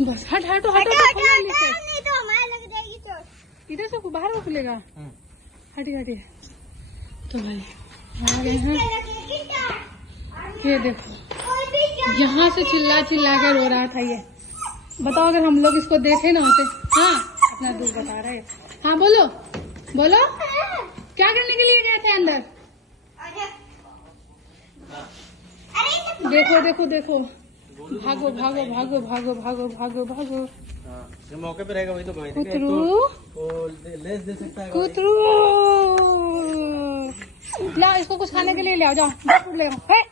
बस हट हटो हटो नहीं तो हमारे लग जाएगी चोट। इधर से बाहर वो खुलेगा। हटिए हटिए। तो भाई आ गए हैं, ये देखो यहाँ से चिल्ला चिल्ला कर रो रहा था ये। बताओ अगर हम लोग इसको देखे ना होते। हाँ अपना दुख बता रहे। हाँ बोलो बोलो, क्या करने के लिए गए थे अंदर? देखो देखो देखो, भागो भागो भागो भागो भागो भागो भागो। जो मौके पे रहेगा वही तो कुतरू लेस दे सकता है। कुतरू, लाओ इसको कुछ खाने के लिए ले आओ, जाओ ले आओ।